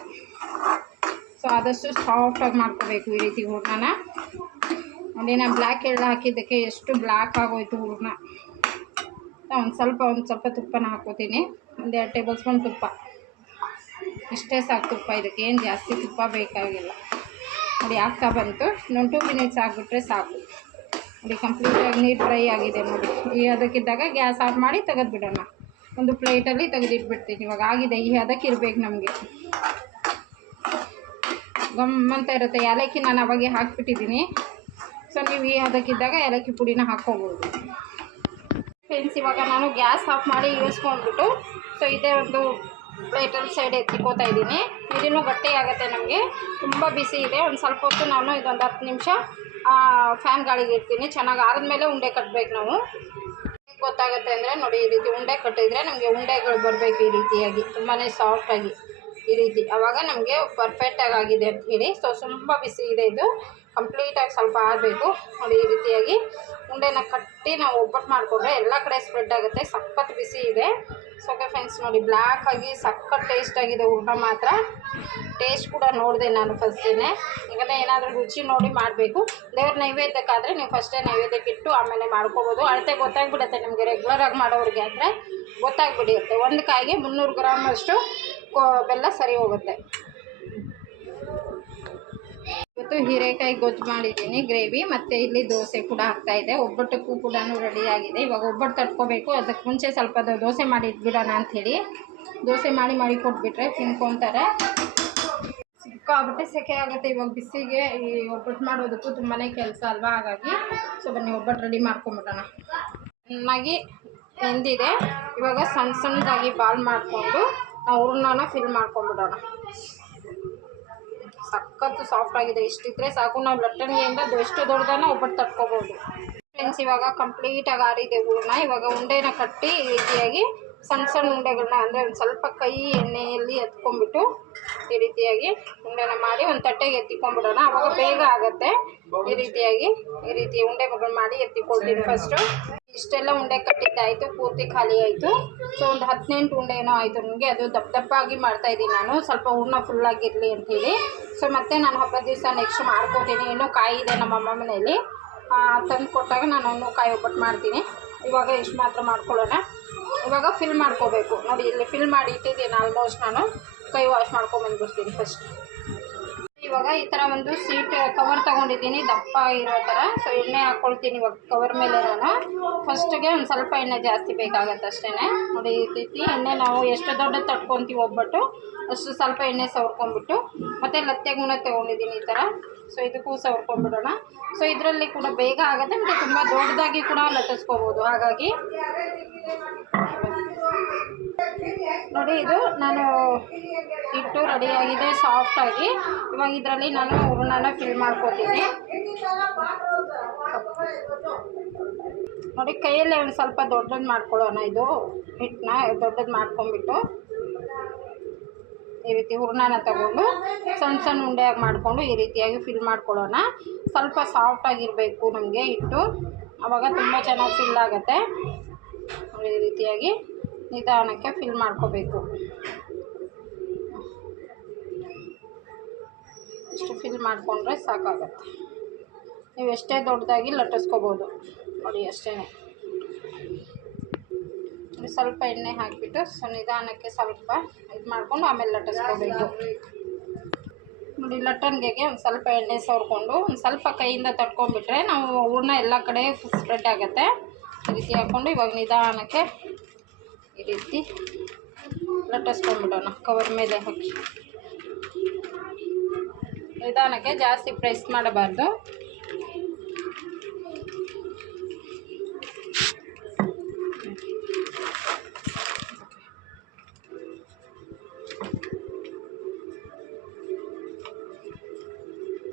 ಸೊ ಆದಷ್ಟು ಸಾಫ್ಟಾಗಿ ಮಾಡ್ಕೋಬೇಕು ಈ ರೀತಿ ಹೂರ್ಣನ. ನೋಡಿ ನಾನು ಬ್ಲ್ಯಾಕ್ ಎಳ್ಳು ಹಾಕಿದ್ದಕ್ಕೆ ಎಷ್ಟು ಬ್ಲ್ಯಾಕ್ ಆಗೋಯ್ತು ಹೂರ್ಣ. ಒಂದು ಸ್ವಲ್ಪ ತುಪ್ಪನ ಹಾಕ್ಕೋತೀನಿ. 1-2 ಟೇಬಲ್ ಸ್ಪೂನ್ ತುಪ್ಪ, ಇಷ್ಟೇ ಸಾಕು ತುಪ್ಪ. ಇದಕ್ಕೆ ಏನು ಜಾಸ್ತಿ ತುಪ್ಪ ಬೇಕಾಗಿಲ್ಲ. ನೋಡಿ ಆಗ್ತಾ ಬಂತು. ಇನ್ನೊಂದು 2 ಮಿನಿಟ್ಸ್ ಆಗಿಬಿಟ್ರೆ ಸಾಕು. ನೋಡಿ ಕಂಪ್ಲೀಟಾಗಿ ನೀರು ಫ್ರೈ ಆಗಿದೆ ನೋಡಿ. ಈ ಅದಕ್ಕಿದ್ದಾಗ ಗ್ಯಾಸ್ ಆಫ್ ಮಾಡಿ ತೆಗೆದುಬಿಡೋಣ. ಒಂದು ಪ್ಲೇಟಲ್ಲಿ ತೆಗೆದಿಟ್ಬಿಡ್ತೀನಿ. ಇವಾಗ ಆಗಿದೆ. ಈ ಅದಕ್ಕೆ ಇರಬೇಕು ನಮಗೆ. ಗಮ್ಮಂತ ಇರುತ್ತೆ. ಏಲಕ್ಕಿ ನಾನು ಅವಾಗೆ ಹಾಕಿಬಿಟ್ಟಿದ್ದೀನಿ. ಸೊ ನೀವು ಈ ಅದಕ್ಕಿದ್ದಾಗ ಏಲಕ್ಕಿ ಪುಡಿನ ಹಾಕ್ಕೋಬೋದು ಫ್ರೆಂಡ್ಸ್. ಇವಾಗ ನಾನು ಗ್ಯಾಸ್ ಆಫ್ ಮಾಡಿ ಇಳಿಸ್ಕೊಂಡ್ಬಿಟ್ಟು ಸೊ ಇದೇ ಒಂದು ಪ್ಲೇಟಲ್ಲಿ ಸೈಡ್ ಎತ್ತಿಕೋತಾ ಇದ್ದೀನಿ. ಇದನ್ನು ಗಟ್ಟಿ ಆಗುತ್ತೆ ನಮಗೆ. ತುಂಬ ಬಿಸಿ ಇದೆ. ಒಂದು ಸ್ವಲ್ಪ ಹೊತ್ತು ನಾನು ಇದೊಂದು 10 ನಿಮಿಷ ಫ್ಯಾನ್ ಗಾಳಿಗೆ ಇಡ್ತೀನಿ. ಚೆನ್ನಾಗಿ ಆರಿದ್ಮೇಲೆ ಉಂಡೆ ಕಟ್ಟಬೇಕು ನಾವು. ಗೊತ್ತಾಗುತ್ತೆ ಅಂದರೆ ನೋಡಿ ಈ ರೀತಿ ಉಂಡೆ ಕಟ್ಟಿದರೆ ನಮಗೆ ಉಂಡೆಗಳು ಬರಬೇಕು ಈ ರೀತಿಯಾಗಿ, ತುಂಬಾ ಸಾಫ್ಟಾಗಿ ಈ ರೀತಿ. ಆವಾಗ ನಮಗೆ ಪರ್ಫೆಕ್ಟಾಗಿ ಆಗಿದೆ ಅಂತ ಹೇಳಿ. ಸೊ ತುಂಬ ಬಿಸಿ ಇದೆ. ಇದು ಕಂಪ್ಲೀಟಾಗಿ ಸ್ವಲ್ಪ ಆಗಬೇಕು. ನೋಡಿ ಈ ರೀತಿಯಾಗಿ ಉಂಡೆನ ಕಟ್ಟಿ ನಾವು ಒಬ್ಬಟ್ಟು ಮಾಡಿಕೊಂಡ್ರೆ ಎಲ್ಲ ಕಡೆ ಸ್ಪ್ರೆಡ್ ಆಗುತ್ತೆ. ಸಖತ್ ಬಿಸಿ ಇದೆ. ಸೊ ಓಕೆ ಫ್ರೆಂಡ್ಸ್ ನೋಡಿ ಬ್ಲ್ಯಾಕ್ ಆಗಿ ಸಖತ್ ಟೇಸ್ಟ್ ಆಗಿದೆ ಹೂರ್ಣ ಮಾತ್ರ. ಟೇಸ್ಟ್ ಕೂಡ ನೋಡಿದೆ ನಾನು ಫಸ್ಟೇ. ಈಗಲೇ ಏನಾದರೂ ರುಚಿ ನೋಡಿ ಮಾಡಬೇಕು. ದೇವ್ರ ನೈವೇದ್ಯಕ್ಕಾದರೆ ನೀವು ಫಸ್ಟೇ ನೈವೇದ್ಯಕ್ಕಿಟ್ಟು ಆಮೇಲೆ ಮಾಡ್ಕೋಬೋದು. ಅಳತೆ ಗೊತ್ತಾಗ್ಬಿಡುತ್ತೆ ನಿಮಗೆ. ರೆಗ್ಯುಲರಾಗಿ ಮಾಡೋರಿಗೆ ಆದರೆ ಗೊತ್ತಾಗ್ಬಿಡುತ್ತೆ. ಒಂದು ಕಾಯಿಗೆ 300 ಗ್ರಾಮ್ ಅಷ್ಟು ಬೆಲ್ಲ ಸರಿ ಹೋಗುತ್ತೆ. ಇವತ್ತು ಹೀರೆಕಾಯಿ ಗೊಜ್ಜು ಮಾಡಿದ್ದೀನಿ ಗ್ರೇವಿ. ಮತ್ತು ಇಲ್ಲಿ ದೋಸೆ ಕೂಡ ಆಗ್ತಾಯಿದೆ. ಒಬ್ಬಟ್ಟಕ್ಕೂ ಕೂಡ ರೆಡಿಯಾಗಿದೆ. ಇವಾಗ ಒಬ್ಬಟ್ಟು ತಟ್ಕೋಬೇಕು. ಅದಕ್ಕೆ ಮುಂಚೆ ಸ್ವಲ್ಪ ದೋಸೆ ಮಾಡಿ ಇಟ್ಬಿಡೋಣ ಅಂಥೇಳಿ ದೋಸೆ ಮಾಡಿ ಕೊಟ್ಬಿಟ್ರೆ ತಿನ್ಕೊತಾರೆ. ಸಿಕ್ಕಾಗುತ್ತೆ ಸೆಕೆ ಆಗುತ್ತೆ. ಇವಾಗ ಬಿಸಿಗೆ ಈ ಒಬ್ಬಟ್ಟು ಮಾಡೋದಕ್ಕೂ ತುಂಬಾ ಕೆಲಸ ಅಲ್ವಾ. ಹಾಗಾಗಿ ಸೊ ಬನ್ನಿ ಒಬ್ಬಟ್ಟು ರೆಡಿ ಮಾಡ್ಕೊಂಬಿಡೋಣ. ಚೆನ್ನಾಗಿ ನೆಂದಿದೆ. ಇವಾಗ ಸಣ್ಣದಾಗಿ ಬಾಲ್ ಮಾಡಿಕೊಂಡು ನಾವು ಹೂರ್ಣನ ಫಿಲ್ ಮಾಡ್ಕೊಂಬಿಡೋಣ. ಸಖತ್ತು ಸಾಫ್ಟ್ ಆಗಿದೆ. ಇಷ್ಟಿದ್ರೆ ಸಾಕು. ನಾವು ಲಟ್ಟಣಿಯಿಂದ ಎಷ್ಟು ದೊಡ್ಡದನ್ನ ಒಬ್ಬಟ್ಟು ತಟ್ಕೋಬೋದು ಫ್ರೆಂಡ್ಸ್. ಇವಾಗ ಕಂಪ್ಲೀಟಾಗಿ ಆರಿದೆ ಹೂರ್ಣ. ಇವಾಗ ಉಂಡೆನ ಕಟ್ಟಿ ಈ ರೀತಿಯಾಗಿ ಸಣ್ಣ ಸಣ್ಣ ಉಂಡೆಗಳನ್ನ ಅಂದರೆ ಒಂದು ಸ್ವಲ್ಪ ಕೈ ಎಣ್ಣೆಯಲ್ಲಿ ಎತ್ಕೊಂಡ್ಬಿಟ್ಟು ಈ ರೀತಿಯಾಗಿ ಉಂಡೆನ ಮಾಡಿ ಒಂದು ತಟ್ಟೆಗೆ ಎತ್ತಿಕೊಂಡ್ಬಿಡೋಣ. ಅವಾಗ ಬೇಗ ಆಗುತ್ತೆ. ಈ ರೀತಿ ಉಂಡೆಗಳು ಮಾಡಿ ಎತ್ತಿಕೊಳ್ತೀನಿ ಫಸ್ಟು. ಇಷ್ಟೆಲ್ಲ ಉಂಡೆ ಕಟ್ಟಿದ್ದಾಯಿತು, ಪೂರ್ತಿ ಖಾಲಿ ಆಯಿತು. ಸೊ ಒಂದು 18 ಉಂಡೆ ಏನೋ ಆಯಿತು ನನಗೆ. ಅದು ದಪ್ಪಾಗಿ ಮಾಡ್ತಾಯಿದ್ದೀನಿ ನಾನು, ಸ್ವಲ್ಪ ಹೂರ್ಣ ಫುಲ್ಲಾಗಿರಲಿ ಅಂಥೇಳಿ. ಸೊ ಮತ್ತೆ ನಾನು ಹಬ್ಬದ ದಿವಸ ನೆಕ್ಸ್ಟ್ ಮಾಡ್ಕೋತೀನಿ. ಇನ್ನೂ ಕಾಯಿ ಇದೆ ನಮ್ಮಮ್ಮ ಮನೆಯಲ್ಲಿ, ತಂದು ಕೊಟ್ಟಾಗ ನಾನು ಕಾಯಿ ಒಬ್ಬಟ್ಟು ಮಾಡ್ತೀನಿ. ಇವಾಗ ಇಷ್ಟು ಮಾತ್ರ ಮಾಡ್ಕೊಳ್ಳೋಣ. ಇವಾಗ ಫಿಲ್ ಮಾಡ್ಕೋಬೇಕು. ನೋಡಿ ಇಲ್ಲಿ ಫಿಲ್ ಮಾಡಿ ಇಟ್ಟಿದ್ದೀನಿ ಆಲ್ಮೋಸ್ಟ್. ನಾನು ಕೈ ವಾಶ್ ಮಾಡ್ಕೊಂಬಂದ್ಬಿಡ್ತೀನಿ ಫಸ್ಟ್. ಇವಾಗ ಈ ಥರ ಒಂದು ಸೀಟ್ ಕವರ್ ತೊಗೊಂಡಿದ್ದೀನಿ ದಪ್ಪ ಇರೋ ಥರ. ಸೊ ಎಣ್ಣೆ ಹಾಕ್ಕೊಳ್ತೀನಿ ಇವಾಗ ಕವರ್ ಮೇಲೆ. ನಾನು ಫಸ್ಟಿಗೆ ಒಂದು ಸ್ವಲ್ಪ ಎಣ್ಣೆ ಜಾಸ್ತಿ ಬೇಕಾಗತ್ತೆ ಅಷ್ಟೇ. ನೋಡಿ ಈ ರೀತಿ ಎಣ್ಣೆ ನಾವು ಎಷ್ಟು ದೊಡ್ಡ ತಟ್ಕೊತೀವಿ ಒಬ್ಬಟ್ಟು ಅಷ್ಟು ಸ್ವಲ್ಪ ಎಣ್ಣೆ ಸವರ್ಕೊಂಡ್ಬಿಟ್ಟು, ಮತ್ತು ಲತ್ತೆ ಗುಣ ತೊಗೊಂಡಿದ್ದೀನಿ ಈ ಥರ. ಸೊ ಇದಕ್ಕೂ ಸವರ್ಕೊಂಡ್ಬಿಡೋಣ. ಸೊ ಇದರಲ್ಲಿ ಕೂಡ ಬೇಗ ಆಗುತ್ತೆ, ಮತ್ತು ತುಂಬ ದೊಡ್ಡದಾಗಿ ಕೂಡ ಲಟ್ಟಿಸ್ಕೋಬೋದು. ಹಾಗಾಗಿ ನೋಡಿ ಇದು ನಾನು ಹಿಟ್ಟು ರೆಡಿಯಾಗಿದೆ ಸಾಫ್ಟಾಗಿ. ಇವಾಗ ಇದರಲ್ಲಿ ನಾನು ಹೂರಣನ ಫಿಲ್ ಮಾಡ್ಕೋತೀನಿ. ನೋಡಿ ಕೈಯಲ್ಲೇ ಒಂದು ಸ್ವಲ್ಪ ದೊಡ್ಡದು ಮಾಡ್ಕೊಳ್ಳೋಣ. ಇದು ಹಿಟ್ಟನ್ನ ದೊಡ್ಡದು ಮಾಡ್ಕೊಂಡ್ಬಿಟ್ಟು ಈ ರೀತಿ ಹೂರಣನ ತಗೊಂಡು ಸಣ್ಣ ಸಣ್ಣ ಉಂಡೆಯಾಗಿ ಮಾಡಿಕೊಂಡು ಈ ರೀತಿಯಾಗಿ ಫಿಲ್ ಮಾಡ್ಕೊಳ್ಳೋಣ. ಸ್ವಲ್ಪ ಸಾಫ್ಟಾಗಿರಬೇಕು ನಮಗೆ ಹಿಟ್ಟು, ಆವಾಗ ತುಂಬ ಚೆನ್ನಾಗಿ ಫಿಲ್ ಆಗುತ್ತೆ. ಈ ರೀತಿಯಾಗಿ ನಿಧಾನಕ್ಕೆ ಫಿಲ್ ಮಾಡ್ಕೋಬೇಕು. ಇಷ್ಟು ಫಿಲ್ ಮಾಡಿಕೊಂಡ್ರೆ ಸಾಕಾಗತ್ತೆ. ನೀವು ಎಷ್ಟೇ ದೊಡ್ಡದಾಗಿ ಲಟ್ಟಿಸ್ಕೋಬೋದು. ನೋಡಿ ಅಷ್ಟೇ. ಸ್ವಲ್ಪ ಎಣ್ಣೆ ಹಾಕಿಬಿಟ್ಟು ನಿಧಾನಕ್ಕೆ ಸ್ವಲ್ಪ ಇದು ಮಾಡಿಕೊಂಡು ಆಮೇಲೆ ಲಟ್ಟಿಸ್ಕೋಬೇಕು. ನೋಡಿ ಲಟ್ಟಣಿಗೆಗೆ ಒಂದು ಸ್ವಲ್ಪ ಎಣ್ಣೆ ಸವರ್ಕೊಂಡು ಒಂದು ಸ್ವಲ್ಪ ಕೈಯಿಂದ ತಟ್ಕೊಂಡ್ಬಿಟ್ರೆ ನಾವು ಹೂರ್ಣ ಎಲ್ಲ ಕಡೆ ಸ್ಪ್ರೆಡ್ ಆಗುತ್ತೆ. ಈ ರೀತಿ ಹಾಕ್ಕೊಂಡು ಇವಾಗ ನಿಧಾನಕ್ಕೆ ಈ ರೀತಿ ಲಟ್ಟಿಸ್ಕೊಂಡ್ಬಿಡೋಣ. ಕವರ್ ಮೇಲೆ ಹಾಕಿ ನಿಧಾನಕ್ಕೆ, ಜಾಸ್ತಿ ಪ್ರೆಸ್ ಮಾಡಬಾರ್ದು.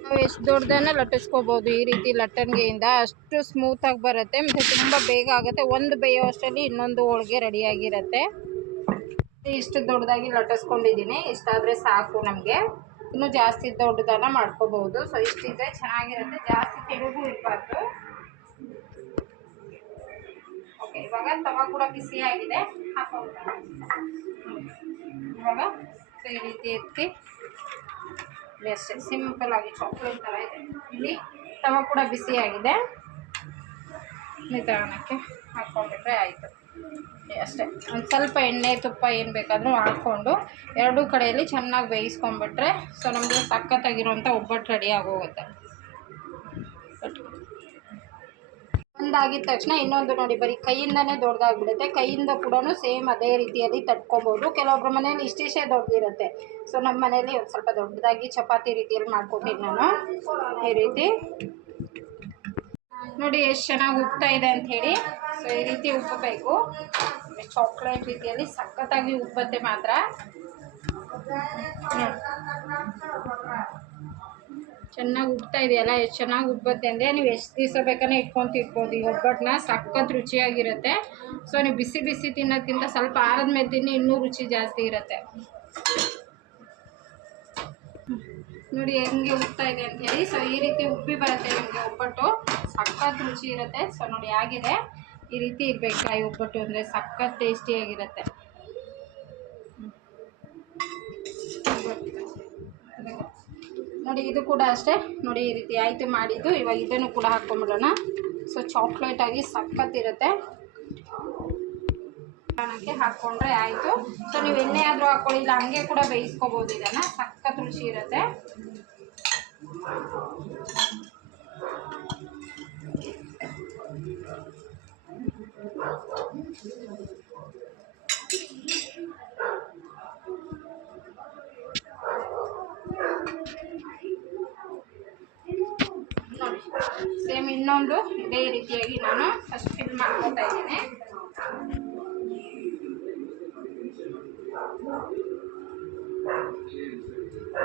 ನಾವು ಎಷ್ಟು ದೊಡ್ಡದನ್ನು ಲಟ್ಟಿಸ್ಕೋಬೋದು. ಈ ರೀತಿ ಲಟ್ಟಣಿಗೆಯಿಂದ ಅಷ್ಟು ಸ್ಮೂತಾಗಿ ಬರುತ್ತೆ, ಮತ್ತು ತುಂಬ ಬೇಗ ಆಗುತ್ತೆ. ಒಂದು ಬೇಯೋ ಅಷ್ಟರಲ್ಲಿ ಇನ್ನೊಂದು ಹೋಳಿಗೆ ರೆಡಿಯಾಗಿರುತ್ತೆ. ಇಷ್ಟು ದೊಡ್ಡದಾಗಿ ಲಟ್ಟಿಸ್ಕೊಂಡಿದ್ದೀನಿ. ಇಷ್ಟಾದರೆ ಸಾಕು ನಮಗೆ. ಇನ್ನೂ ಜಾಸ್ತಿ ದೊಡ್ಡದನ್ನು ಮಾಡ್ಕೋಬಹುದು. ಸೊ ಇಷ್ಟಿದ್ರೆ ಚೆನ್ನಾಗಿರುತ್ತೆ, ಜಾಸ್ತಿ ತೆಳುಗೂ ಇರಬಾರ್ದು. ಓಕೆ, ಇವಾಗ ತವ ಕೂಡ ಬಿಸಿಯಾಗಿದೆ. ಹಾಕೋಣ ಇವಾಗ. ಸೊ ಈ ರೀತಿ ಎತ್ತಿ ಅಷ್ಟೇ ಸಿಂಪಲ್ ಆಗಿ ಚಾಕ್ಲೇಟ್ ಥರ ಇದೆ. ಇಲ್ಲಿ ತವ ಕೂಡ ಬಿಸಿಯಾಗಿದೆ. ನಿಧಾನಕ್ಕೆ ಹಾಕ್ಕೊಂಡ್ಬಿಟ್ರೆ ಆಯಿತು ಅಷ್ಟೇ. ಒಂದು ಸ್ವಲ್ಪ ಎಣ್ಣೆ ತುಪ್ಪ ಏನು ಬೇಕಾದರೂ ಹಾಕ್ಕೊಂಡು ಎರಡೂ ಕಡೆಯಲ್ಲಿ ಚೆನ್ನಾಗಿ ಬೇಯಿಸ್ಕೊಂಡ್ಬಿಟ್ರೆ ಸೊ ನಮಗೆ ಸಖತ್ತಾಗಿರುವಂಥ ಒಬ್ಬಟ್ಟು ರೆಡಿ ಆಗೋಗುತ್ತೆ. ಒಂದಾಗಿದ ತಕ್ಷಣ ಇನ್ನೊಂದು ನೋಡಿ ಬರೀ ಕೈಯಿಂದನೇ ದೊಡ್ಡದಾಗ್ಬಿಡುತ್ತೆ. ಕೈಯಿಂದ ಕೂಡ ಸೇಮ್ ಅದೇ ರೀತಿಯಲ್ಲಿ ತಟ್ಕೊಬೋದು. ಕೆಲವೊಬ್ಬರ ಮನೇಲಿ ಇಷ್ಟಿಷ್ಟೇ ದೊಡ್ಡದಿರುತ್ತೆ. ಸೊ ನಮ್ಮ ಮನೇಲಿ ಒಂದು ಸ್ವಲ್ಪ ದೊಡ್ಡದಾಗಿ ಚಪಾತಿ ರೀತಿಯಲ್ಲಿ ಮಾಡ್ಕೊತೀನಿ ನಾನು. ಈ ರೀತಿ ನೋಡಿ ಎಷ್ಟು ಚೆನ್ನಾಗಿ ಉಬ್ತಾ ಇದೆ ಅಂಥೇಳಿ. ಸೊ ಈ ರೀತಿ ಉಬ್ಬಬೇಕು. ಚಾಕ್ಲೇಟ್ ರೀತಿಯಲ್ಲಿ ಸಖತ್ತಾಗಿ ಉಬ್ಬತ್ತೆ ಮಾತ್ರ. ಚೆನ್ನಾಗಿ ಉಬ್ತಾ ಇದೆಯಲ್ಲ, ಎಷ್ಟು ಚೆನ್ನಾಗಿ ಉಬ್ಬತ್ತೆ ಅಂದರೆ ನೀವು ಎಷ್ಟು ದಿವಸ ಬೇಕಾದ್ರೆ ಇಟ್ಕೊತಿರ್ಬೋದು. ಈ ಒಬ್ಬಟ್ಟನ್ನ ಸಖತ್ ರುಚಿಯಾಗಿರುತ್ತೆ. ಸೊ ನೀವು ಬಿಸಿ ಬಿಸಿ ತಿನ್ನೋದ್ಕಿಂತ ಸ್ವಲ್ಪ ಆರದ ಮೇಲೆ ತಿನ್ನಿ, ಇನ್ನೂ ರುಚಿ ಜಾಸ್ತಿ ಇರುತ್ತೆ. ನೋಡಿ ಹೆಂಗೆ ಉಬ್ತಾ ಇದೆ ಅಂಥೇಳಿ. ಸೊ ಈ ರೀತಿ ಉಬ್ಬಿ ಬರುತ್ತೆ ನಿಮಗೆ ಒಬ್ಬಟ್ಟು, ಸಖತ್ ರುಚಿ ಇರುತ್ತೆ. ಸೊ ನೋಡಿ ಆಗಿದೆ. ಈ ರೀತಿ ಇರಬೇಕು ಕಾಯಿ ಒಬ್ಬಟ್ಟು ಅಂದರೆ ಸಖತ್ ಟೇಸ್ಟಿಯಾಗಿರುತ್ತೆ. ನೋಡಿ ಇದು ಕೂಡ ಅಷ್ಟೇ. ನೋಡಿ ಈ ರೀತಿ ಆಯಿತು ಮಾಡಿದ್ದು. ಇವಾಗ ಇದನ್ನು ಕೂಡ ಹಾಕ್ಕೊಂಬಿಡೋಣ. ಸೊ ಚಾಕ್ಲೇಟಾಗಿ ಸಖತ್ ಇರುತ್ತೆ. ಹಾಕ್ಕೊಂಡ್ರೆ ಆಯಿತು. ಸೊ ನೀವು ಎಣ್ಣೆ ಆದರೂ ಹಾಕ್ಕೊಳ್ಳಿ, ಇಲ್ಲ ಹಂಗೆ ಕೂಡ ಬೇಯಿಸ್ಕೋಬೋದು. ಇದನ್ನು ಸಖತ್ ರುಚಿ ಇರುತ್ತೆ. ನೋಡಿ ಸೇಮ್ ಇನ್ನೊಂದು ಇದೇ ರೀತಿಯಾಗಿ ನಾನು ಫಸ್ಟ್ ಫಿಲ್ ಮಾಡ್ಕೊತಾ ಇದ್ದೀನಿ.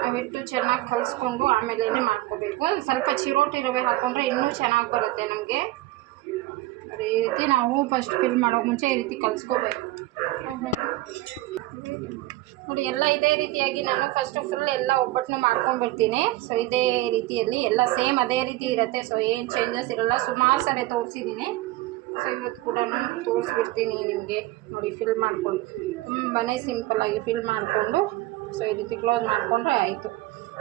ಅವಿಟ್ಟು ಚೆನ್ನಾಗಿ ಕಲಿಸ್ಕೊಂಡು ಆಮೇಲೆ ಮಾಡ್ಕೋಬೇಕು. ಸ್ವಲ್ಪ ಚಿರೋಟಿ ರವೆ ಹಾಕ್ಕೊಂಡ್ರೆ ಇನ್ನೂ ಚೆನ್ನಾಗಿ ಬರುತ್ತೆ ನಮಗೆ. ಈ ರೀತಿ ನಾವು ಫಸ್ಟ್ ಫಿಲ್ ಮಾಡೋಕೆ ಮುಂಚೆ ಈ ರೀತಿ ಕಲಿಸ್ಕೋಬೇಕು. ನೋಡಿ ಎಲ್ಲ ಇದೇ ರೀತಿಯಾಗಿ ನಾನು ಫಸ್ಟು ಫುಲ್ ಎಲ್ಲ ಒಬ್ಬಟ್ಟನ್ನು ಮಾಡ್ಕೊಂಡ್ಬಿಡ್ತೀನಿ. ಸೊ ಇದೇ ರೀತಿಯಲ್ಲಿ ಎಲ್ಲ ಸೇಮ್ ಅದೇ ರೀತಿ ಇರುತ್ತೆ. ಸೊ ಏನು ಚೇಂಜಸ್ ಇರೋಲ್ಲ. ಸುಮಾರು ಸರಿ ತೋರಿಸಿದ್ದೀನಿ. ಸೊ ಇವತ್ತು ಕೂಡ ತೋರಿಸ್ಬಿಡ್ತೀನಿ ನಿಮಗೆ. ನೋಡಿ ಫಿಲ್ ಮಾಡಿಕೊಂಡು ತುಂಬಾ ಸಿಂಪಲ್ಲಾಗಿ ಫಿಲ್ ಮಾಡಿಕೊಂಡು ಸೊ ಈ ರೀತಿ ಕ್ಲೋಸ್ ಮಾಡಿಕೊಂಡ್ರೆ ಆಯಿತು.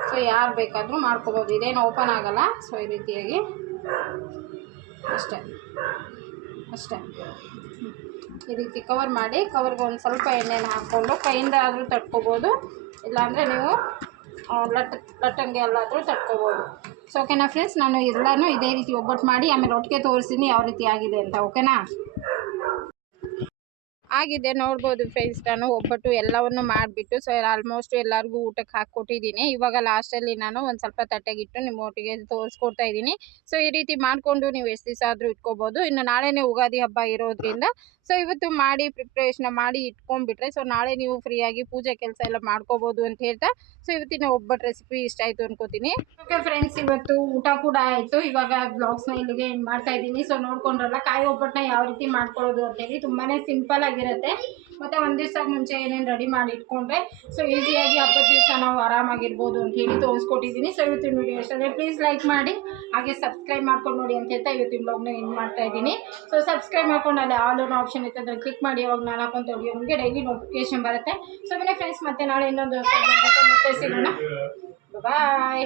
ಸೊ ಯಾರು ಬೇಕಾದರೂ ಮಾಡ್ಕೋಬೋದು. ಇದೇನು ಓಪನ್ ಆಗೋಲ್ಲ. ಸೊ ಈ ರೀತಿಯಾಗಿ ಅಷ್ಟೇ ಈ ರೀತಿ ಕವರ್ ಮಾಡಿ, ಕವರ್ಗೆ ಒಂದು ಸ್ವಲ್ಪ ಎಣ್ಣೆನ ಹಾಕ್ಕೊಂಡು ಕೈಯಿಂದ ಆದರೂ ತಟ್ಕೋಬೋದು, ಇಲ್ಲಾಂದರೆ ನೀವು ಲಟ್ಟಂಗೆ ಎಲ್ಲಾದರೂ ತಟ್ಕೋಬೋದು. ಸೊ ಓಕೆನಾ ಫ್ರೆಂಡ್ಸ್, ನಾನು ಎಲ್ಲನೂ ಇದೇ ರೀತಿ ಒಬ್ಬಟ್ಟು ಮಾಡಿ ಆಮೇಲೆ ಒಟ್ಟಿಗೆ ತೋರಿಸ್ತೀನಿ ಯಾವ ರೀತಿ ಆಗಿದೆ ಅಂತ. ಓಕೆನಾ? ಆಗಿದೆ ನೋಡ್ಬೋದು ಫ್ರೆಂಡ್ಸ್. ನಾನು ಒಬ್ಬಟ್ಟು ಎಲ್ಲವನ್ನು ಮಾಡಿಬಿಟ್ಟು ಸೊ ಆಲ್ಮೋಸ್ಟ್ ಎಲ್ಲರಿಗೂ ಊಟಕ್ಕೆ ಹಾಕ್ಕೊಟ್ಟಿದ್ದೀನಿ. ಇವಾಗ ಲಾಸ್ಟಲ್ಲಿ ನಾನು ಒಂದು ಸ್ವಲ್ಪ ತಟ್ಟೆಗಿಟ್ಟು ನಿಮ್ಮ ಒಟ್ಟಿಗೆ ತೋರಿಸ್ಕೊಡ್ತಾ ಇದ್ದೀನಿ. ಸೊ ಈ ರೀತಿ ಮಾಡಿಕೊಂಡು ನೀವು ಎಷ್ಟು ದಿವಸ ಆದರೂ ಇಟ್ಕೋಬೋದು. ಇನ್ನು ನಾಳೆನೇ ಯುಗಾದಿ ಹಬ್ಬ ಇರೋದ್ರಿಂದ ಸೊ ಇವತ್ತು ಮಾಡಿ ಪ್ರಿಪ್ರೇಷನ್ ಮಾಡಿ ಇಟ್ಕೊಂಡ್ಬಿಟ್ರೆ ಸೊ ನಾಳೆ ನೀವು ಫ್ರೀಯಾಗಿ ಪೂಜೆ ಕೆಲಸ ಎಲ್ಲ ಮಾಡ್ಕೋಬೋದು ಅಂತ ಹೇಳ್ತಾ ಸೊ ಇವತ್ತಿನ ಒಬ್ಬಟ್ಟು ರೆಸಿಪಿ ಇಷ್ಟ ಆಯಿತು ಅನ್ಕೋತೀನಿ. ಓಕೆ ಫ್ರೆಂಡ್ಸ್, ಇವತ್ತು ಊಟ ಕೂಡ ಆಯಿತು. ಇವಾಗ ಬ್ಲಾಗ್ಸ್ನ ಇಲ್ಲಿಗೆ ಏನು ಮಾಡ್ತಾ ಇದ್ದೀನಿ. ಸೊ ನೋಡ್ಕೊಂಡ್ರಲ್ಲ ಕಾಯಿ ಒಬ್ಬಟ್ಟನ್ನ ಯಾವ ರೀತಿ ಮಾಡ್ಕೊಳ್ಳೋದು ಅಂತೇಳಿ. ತುಂಬಾ ಸಿಂಪಲ್ ಆಗಿರುತ್ತೆ. ಮತ್ತು ಒಂದು ದಿವಸ ಮುಂಚೆ ಏನೇನು ರೆಡಿ ಮಾಡಿ ಇಟ್ಕೊಂಡ್ರೆ ಸೊ ಈಸಿಯಾಗಿ ಹಬ್ಬದ ದಿವಸ ನಾವು ಆರಾಮಾಗಿರ್ಬೋದು ಅಂತ ಹೇಳಿ ತೋರಿಸ್ಕೊಟ್ಟಿದ್ದೀನಿ. ಸೊ ಇವತ್ತಿನ ವಿಡಿಯೋ ಇಷ್ಟ ಪ್ಲೀಸ್ ಲೈಕ್ ಮಾಡಿ, ಹಾಗೆ ಸಬ್ಸ್ಕ್ರೈಬ್ ಮಾಡ್ಕೊಂಡು ನೋಡಿ ಅಂತ ಹೇಳ್ತಾ ಇವತ್ತಿನ ಬ್ಲಾಗ್ನ ಏನು ಮಾಡ್ತಾ ಇದ್ದೀನಿ. ಸೊ ಸಬ್ಸ್ಕ್ರೈಬ್ ಮಾಡ್ಕೊಂಡು ಅಲ್ಲಿ ಆಲ್ ಅನ್ನೋ ಆಪ್ಷನ್ ಇತ್ತು, ಅದನ್ನು ಕ್ಲಿಕ್ ಮಾಡಿ. ಅವಾಗ ನಾನು ಹಾಕೊಂತ ನಿಮಗೆ ಡೈಲಿ ನೋಟಿಫಿಕೇಶನ್ ಬರುತ್ತೆ. ಸೊ ಬನ್ನಿ ಫ್ರೆಂಡ್ಸ್, ಮತ್ತೆ ನಾಳೆ ಇನ್ನೊಂದು ಮತ್ತೆ ಸಿಗೋಣ. ಬಾಯ್.